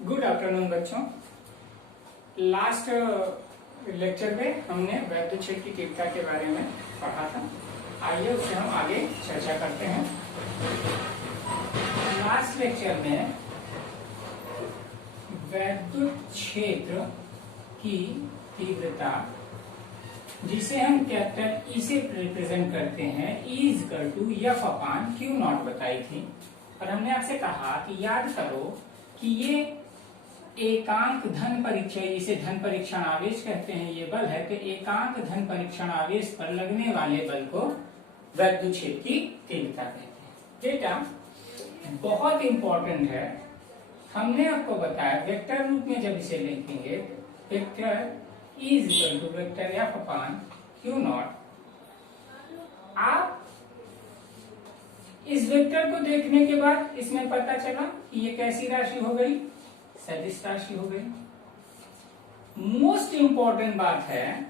Good afternoon बच्चों। Last lecture में हमने वैद्युत क्षेत्र की तीव्रता के बारे में पढ़ा था। आइए उससे हम आगे चर्चा करते हैं। लास्ट लेक्चर में वैद्युत क्षेत्र की तीव्रता, जिसे हम कैपिटल ई से रिप्रेजेंट करते हैं, E=F/Q0 बताई थी। और हमने आपसे कहा कि याद करो कि ये एकांक धन परीक्षण, इसे धन परीक्षण आवेश कहते हैं, ये बल है। तो एकांक धन परीक्षण आवेश पर लगने वाले बल को वैद्युत क्षेत्र की तीव्रता कहते हैं। बेटा बहुत इंपॉर्टेंट है, हमने आपको बताया वेक्टर रूप में जब इसे लिखेंगे, वेक्टर E=वेक्टर F/Q0। आप इस वेक्टर को देखने के बाद इसमें पता चला कि ये कैसी राशि हो गई, सदिश राशि हो गई। मोस्ट इंपॉर्टेंट बात है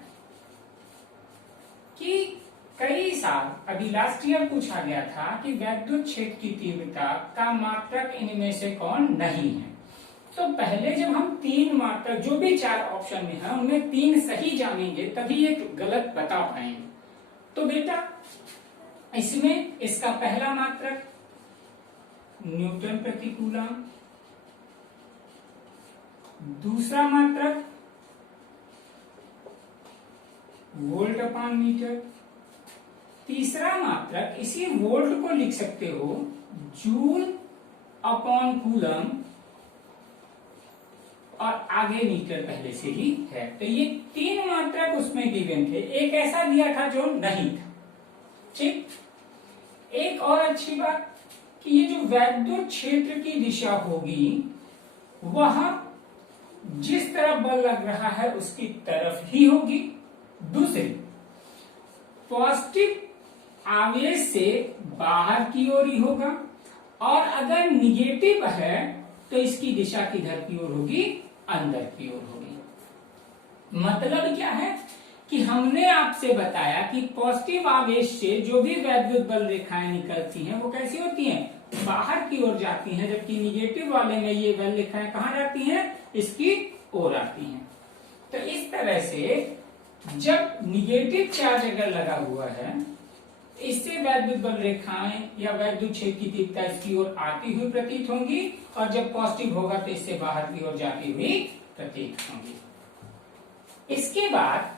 कि कई साल, अभी लास्ट ईयर पूछा गया था कि वैद्युत क्षेत्र की तीव्रता का मात्रक इनमें से कौन नहीं है। तो पहले जब हम तीन मात्रक, जो भी चार ऑप्शन में है उनमें तीन सही जानेंगे तभी एक गलत बता पाएंगे। तो बेटा इसमें इसका पहला मात्रक न्यूटन प्रति कूलम, दूसरा मात्रक वोल्ट अपान मीटर, तीसरा मात्रक इसी वोल्ट को लिख सकते हो जूल अपॉन कूलम, और आगे मीटर पहले से ही है। तो ये तीन मात्रक उसमें गिवन थे, एक ऐसा दिया था जो नहीं था। ठीक, एक और अच्छी बात कि ये जो वैद्युत क्षेत्र की दिशा होगी वह जिस तरफ बल लग रहा है उसकी तरफ ही होगी। दूसरी, पॉजिटिव आवेश से बाहर की ओर ही होगा, और अगर निगेटिव है तो इसकी दिशा किधर की ओर होगी, अंदर की ओर होगी। मतलब क्या है कि हमने आपसे बताया कि पॉजिटिव आवेश से जो भी वैद्युत बल रेखाएं निकलती हैं वो कैसी होती हैं, बाहर की ओर जाती हैं, जबकि निगेटिव वाले में ये बल रेखाएं कहाँ जाती हैं, इसकी ओर आती हैं। तो इस तरह से जब निगेटिव चार्ज अगर लगा हुआ है, इससे वैद्युत बल रेखाएं या वैद्युत क्षेत्र की तीव्रता इसकी ओर आती हुई प्रतीत होंगी, और जब पॉजिटिव होगा तो इससे बाहर की ओर जाती हुई प्रतीत होंगी। इसके बाद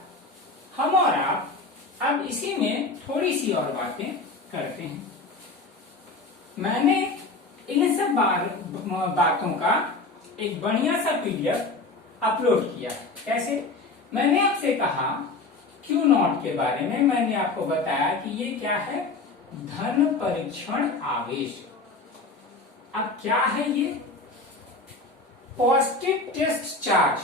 हम और आप अब इसी में थोड़ी सी और बातें करते हैं। मैंने इन सब बातों का एक बढ़िया सा पीडीएफ अपलोड किया। कैसे? मैंने आपसे कहा Q0 के बारे में, मैंने आपको बताया कि ये क्या है, धन परीक्षण आवेश। अब क्या है ये, पॉजिटिव टेस्ट चार्ज।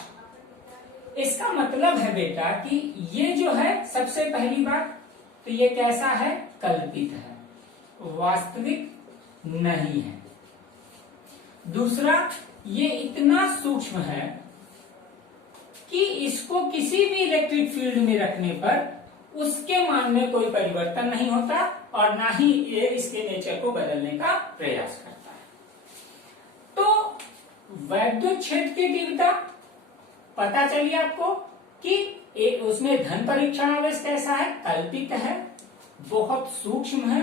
इसका मतलब है बेटा कि ये जो है, सबसे पहली बात तो ये कैसा है, कल्पित है, वास्तविक नहीं है। दूसरा, ये इतना सूक्ष्म है कि इसको किसी भी इलेक्ट्रिक फील्ड में रखने पर उसके मान में कोई परिवर्तन नहीं होता, और ना ही ये इसके नेचर को बदलने का प्रयास करता है। तो वैद्युत क्षेत्र की तीव्रता पता चली आपको कि उसमें धन परीक्षण आवेश कैसा है, कल्पित है, बहुत सूक्ष्म है,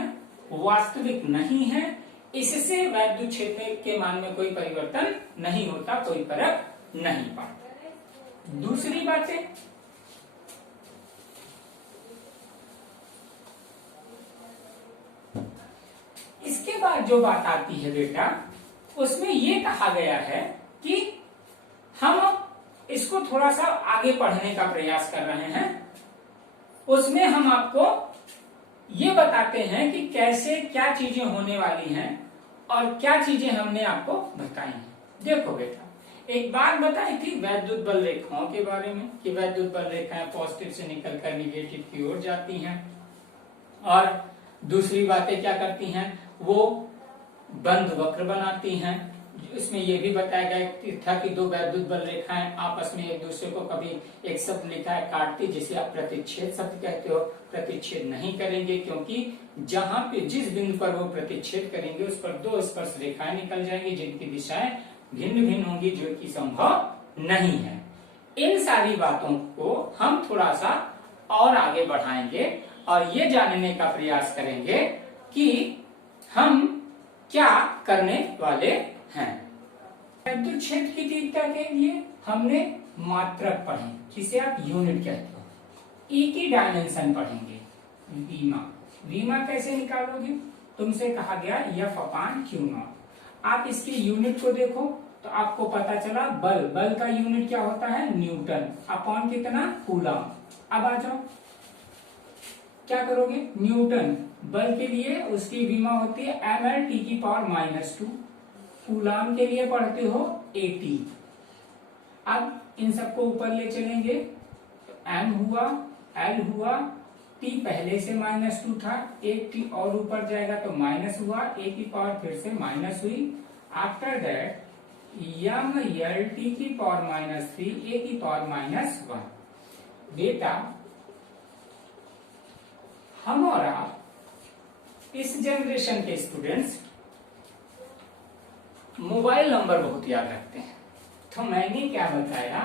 वास्तविक नहीं है। इससे वैद्युत क्षेत्र के मान में कोई परिवर्तन नहीं होता, कोई फर्क नहीं पड़ता। दूसरी बात है, इसके बाद जो बात आती है बेटा, उसमें ये कहा गया है कि हम इसको थोड़ा सा आगे पढ़ने का प्रयास कर रहे हैं। उसमें हम आपको ये बताते हैं कि कैसे क्या चीजें होने वाली हैं और क्या चीजें हमने आपको बताई हैं। देखो बेटा, एक बात बताई थी वैद्युत बल रेखाओं के बारे में कि वैद्युत बल रेखाएं पॉजिटिव से निकलकर निगेटिव की ओर जाती हैं, और दूसरी बातें क्या करती हैं, वो बंद वक्र बनाती हैं। इसमें यह भी बताया गया था कि दो वैद्युत बल रेखाएं आपस में एक दूसरे को, कभी एक शब्द लिखा है काटती, जिसे आप प्रतिच्छेद शब्द कहते हो, प्रतिच्छेद नहीं करेंगे, क्योंकि जहां पे जिस बिंदु पर वो प्रतिच्छेद करेंगे उस पर दो स्पर्श रेखाएं निकल जाएंगी जिनकी दिशाएं भिन्न भिन्न होंगी जो कि संभव नहीं है। इन सारी बातों को हम थोड़ा सा और आगे बढ़ाएंगे और ये जानने का प्रयास करेंगे कि हम क्या करने वाले हैं। विद्युत क्षेत्र की तीव्रता के लिए हमने मात्रक पढ़े, जिसे आप यूनिट कहते हो। ई की डायमेंशन पढ़ेंगे, वीमा। वीमा कैसे निकालोगे? तुमसे कहा गया F/Q0। आप इसके यूनिट को देखो तो आपको पता चला बल का यूनिट क्या होता है? न्यूटन अपॉन कितना? कूलम। अब आ जाओ, क्या करोगे? न्यूटन बल के लिए उसकी विमा होती है mL/10⁻²। कूलम के लिए पढ़ते हो AT। अब इन सबको ऊपर ले चलेंगे तो m हुआ, L हुआ, T पहले से -2 था, एक T और ऊपर जाएगा तो माइनस हुआ, A की पावर फिर से माइनस हुई। आफ्टर दैट mL/T⁻³ A की पावर -1। बेटा हम और आप इस जनरेशन के स्टूडेंट्स मोबाइल नंबर बहुत याद रखते हैं, तो मैंने क्या बताया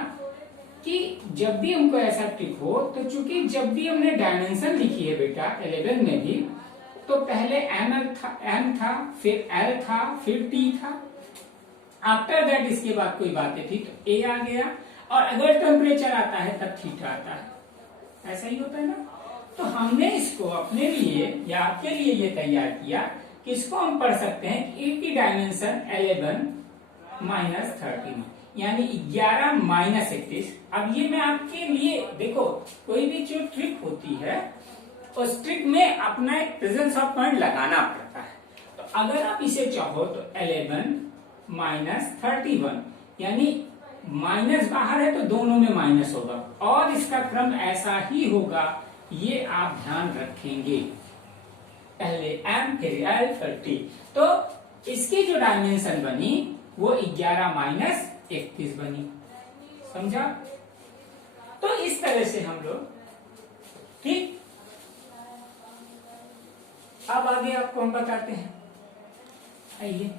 कि जब भी हमको ऐसा ट्रिक हो तो चूंकि जब भी हमने डायमेंशन लिखी है बेटा 11 में भी, तो पहले m था, फिर L था, फिर T था। आफ्टर दैट इसके बाद कोई बातें थी तो A आ गया, और अगर टेम्परेचर आता है तब थीटा आता है। ऐसा ही होता है ना। तो हमने इसको अपने लिए या आपके लिए ये तैयार किया कि इसको हम पढ़ सकते हैं A की डायमेंशन 11 - 13, यानी 11 - 31। अब ये मैं आपके लिए देखो, कोई भी जो ट्रिक होती है उस ट्रिक में अपना एक प्रेजेंस ऑफ पॉइंट लगाना पड़ता है। तो अगर आप इसे चाहो तो 11 - 31, यानी माइनस बाहर है तो दोनों में माइनस होगा, और इसका क्रम ऐसा ही होगा, ये आप ध्यान रखेंगे। पहले m फिर L फिर T। तो इसकी जो डायमेंशन बनी वो 11 - 31 बनी। समझा? तो इस तरह से हम लोग, ठीक। अब आगे आपको हम बताते हैं। आइए,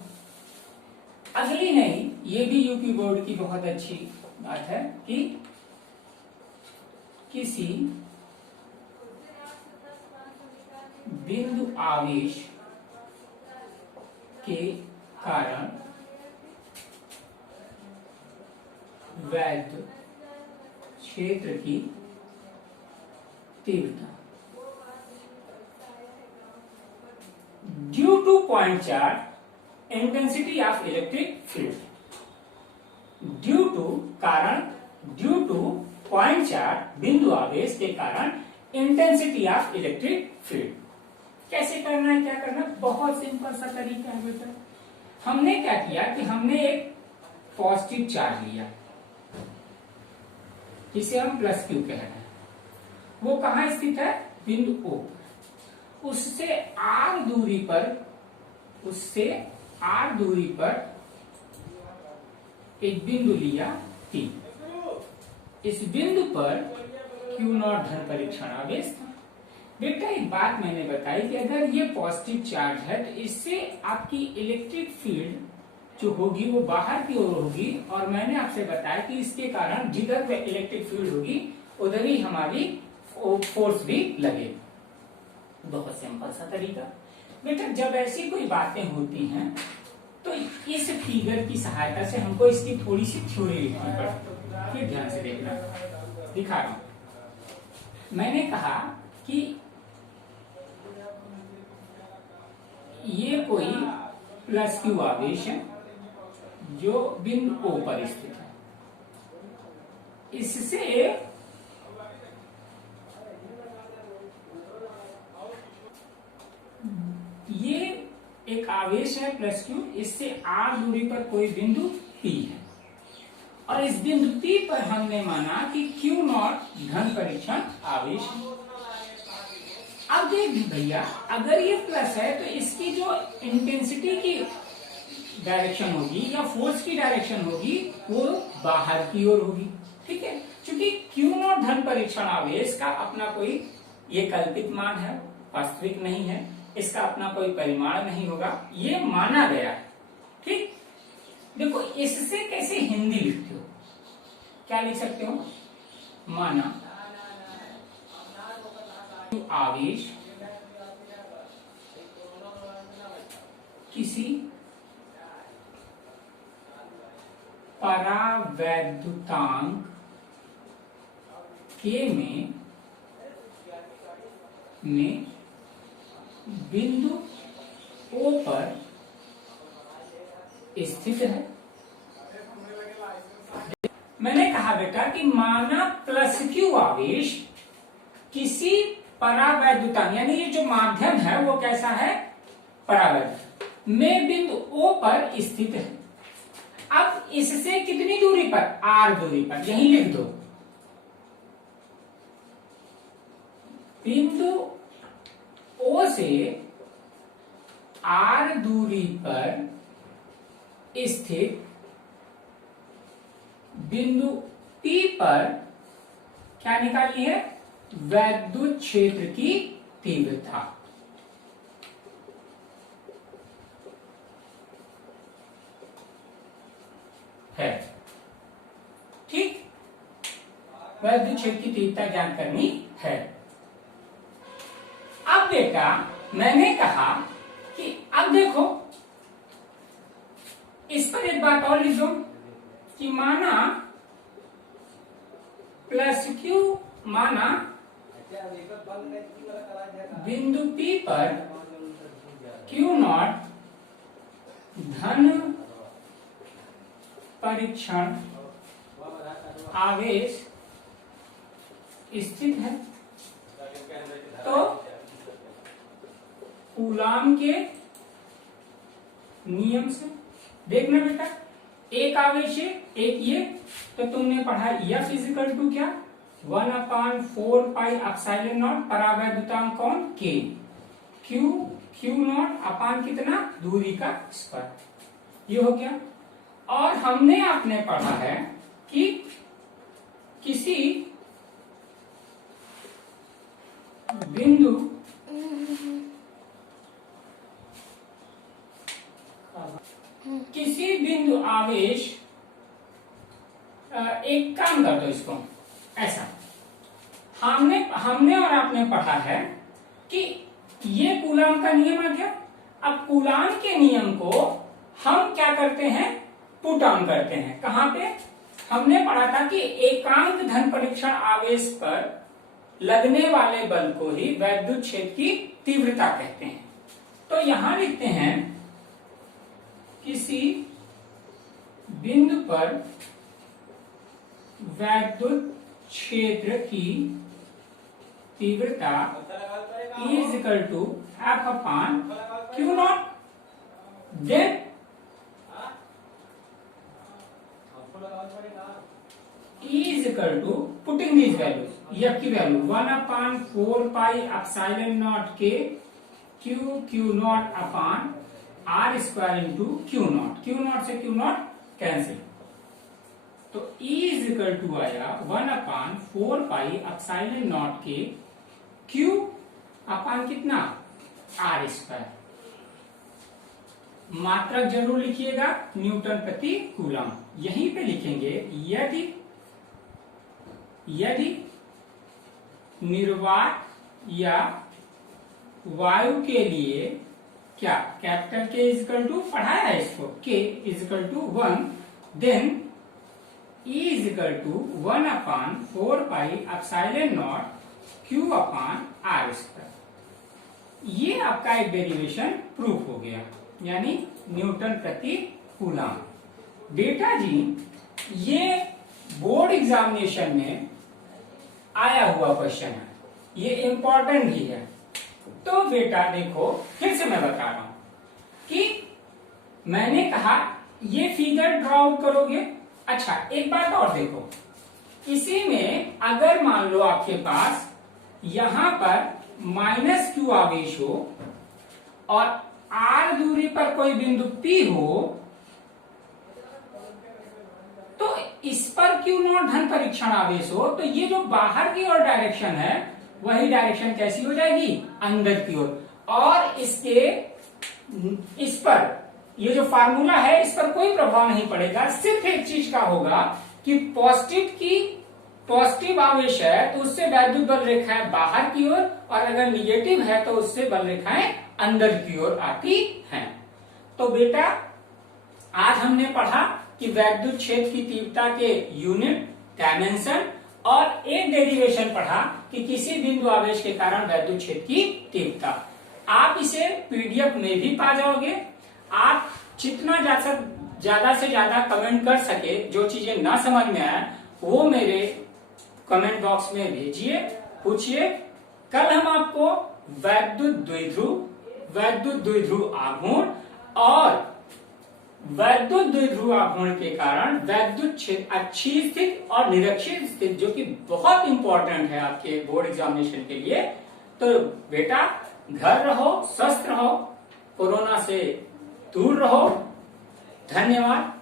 अगली नहीं, ये भी यूपी बोर्ड की बहुत अच्छी बात है कि किसी बिंदु आवेश के कारण वैद्युत क्षेत्र की तीव्रता due to point charge intensity of electric field. Due to कारण, ड्यू टू पॉइंट चार्ज बिंदु आवेश के कारण इंटेंसिटी ऑफ इलेक्ट्रिक फील्ड। कैसे करना है, क्या करना है? बहुत सिंपल सा तरीका है बेटा। हमने क्या किया कि हमने एक पॉजिटिव चार्ज लिया, जिसे हम +Q कह रहे हैं। वो कहां स्थित है? बिंदु O। उससे r दूरी पर एक बिंदु लिया T। इस बिंदु पर Q0 धन परीक्षण आवेश था। बेटा एक बात मैंने बताई कि अगर ये पॉजिटिव चार्ज है तो इससे आपकी इलेक्ट्रिक फील्ड जो होगी वो बाहर की ओर होगी, और मैंने आपसे बताया कि इसके कारण जिधर इलेक्ट्रिक फील्ड होगी उधर ही हमारी फोर्स भी लगेगी। बहुत सिंपल सा तरीका बेटा। जब ऐसी कोई बातें होती हैं तो इस फिगर की सहायता से हमको इसकी थोड़ी सी थ्योरी लिखनी पड़ती। फिर ध्यान से देखना, दिखा रहा हूं। मैंने कहा कि ये कोई +Q आवेश है जो बिंदु O पर स्थित है। इससे ये एक आवेश है +Q, इससे r दूरी पर कोई बिंदु P है, और इस बिंदु P पर हमने माना कि Q0 धन परीक्षण आवेश है। अब देख भैया, अगर ये प्लस है तो इसकी जो इंटेंसिटी की डायरेक्शन होगी या फोर्स की डायरेक्शन होगी वो बाहर की ओर होगी। ठीक है, क्योंकि Q0 धन परीक्षण आवेश का अपना कोई ये कल्पित मान है, वास्तविक नहीं है, इसका अपना कोई परिमाण नहीं होगा, ये माना गया है। ठीक, देखो इससे कैसे हिंदी लिखते हो, क्या लिख सकते हो, माना आवेश किसी परावैद्युतांक के में बिंदु O पर स्थित है। मैंने कहा बेटा कि माना प्लस क्यू आवेश किसी परावैद्युतांक, यानी ये जो माध्यम है वो कैसा है, परावैद्युत में बिंदु O पर स्थित है। अब इससे कितनी दूरी पर, R दूरी पर, यही लिख दो, बिंदु O से R दूरी पर स्थित बिंदु P पर क्या निकाली है, वैद्युत क्षेत्र की तीव्रता। है ठीक, वैद्युत क्षेत्र की तीव्रता ज्ञात करनी है। अब बेटा मैंने कहा कि अब देखो इस पर एक बात और लिख दो कि माना प्लस क्यू, माना बिंदु P पर Q नॉट धन परीक्षण आवेश स्थित है, तो कूलाम के नियम से देखना बेटा, एक आवेश है एक ये, तो तुमने पढ़ा F इजिकल टू क्या, 1/4 पाई एप्सिलॉन नॉट, परावैद्युतांक कौन, K, Q नॉट अपान कितना, दूरी का स्क्वायर, ये हो गया। और हमने आपने पढ़ा है कि किसी बिंदु आवेश, एक काम कर दो इसको ऐसा, हमने और आपने पढ़ा है कि ये कूलाम का नियम आ गया। अब कूलाम के नियम को हम क्या करते हैं, पुट ऑन करते हैं, कहां पे, हमने पढ़ा था कि एकांक धन परीक्षण आवेश पर लगने वाले बल को ही वैद्युत क्षेत्र की तीव्रता कहते हैं। तो यहां लिखते हैं किसी बिंदु पर वैद्युत क्षेत्र की तीव्रता is equal to F upon Q not, then is equal to putting these values, F की वैल्यू 1/4 पाई एप्सिलॉन नॉट के Q not upon R square into Q not से Q नॉट कैंसिल, तो E इज इक्वल टू आया 1/4 pi epsilon not के Q upon कितना, R square. मात्रक जरूर लिखिएगा, न्यूटन प्रति कूलम, यहीं पे लिखेंगे। यदि निर्वात या वायु के लिए क्या, capital K is equal to, पढ़ाया है इसको, K is equal to 1, then E is equal to 1/4 pi epsilon not Q upon R square. ये आपका एक डेरिवेशन प्रूफ हो गया, यानी न्यूटन प्रति कूलम। बेटा जी ये बोर्ड एग्जामिनेशन में आया हुआ क्वेश्चन है, ये इंपॉर्टेंट भी है। तो बेटा देखो फिर से मैं बता रहा हूं कि मैंने कहा ये फिगर ड्रॉ आउट करोगे। अच्छा एक बात और देखो, इसी में अगर मान लो आपके पास यहां पर -Q आवेश हो और R दूरी पर कोई बिंदु P हो, तो इस पर Q नॉट धन परीक्षण आवेश हो, तो ये जो बाहर की ओर डायरेक्शन है वही डायरेक्शन कैसी हो जाएगी, अंदर की ओर। और इसके इस पर ये जो फार्मूला है इस पर कोई प्रभाव नहीं पड़ेगा। सिर्फ एक चीज का होगा कि पॉजिटिव आवेश है तो उससे वैद्युत बल रेखाएं बाहर की ओर, और अगर निगेटिव है तो उससे बल रेखाएं अंदर की ओर आती हैं। तो बेटा आज हमने पढ़ा कि वैद्युत क्षेत्र की तीव्रता के यूनिट, डायमेंशन, और एक डेरिवेशन पढ़ा कि किसी बिंदु आवेश के कारण वैद्युत क्षेत्र की तीव्रता। आप इसे पीडीएफ में भी पा जाओगे। आप जितना ज्यादा से ज्यादा कमेंट कर सके, जो चीजें ना समझ में आए वो मेरे कमेंट बॉक्स में भेजिए, पूछिए। कल हम आपको वैद्युत द्विध्रुव आघूर्ण और वैद्युत द्विध्रुव आघूर्ण के कारण वैद्युत क्षेत्र अच्छी स्थिति और निरक्षीय स्थिति, जो कि बहुत इंपॉर्टेंट है आपके बोर्ड एग्जामिनेशन के लिए। तो बेटा घर रहो, स्वस्थ रहो, कोरोना से दूर रहो। धन्यवाद।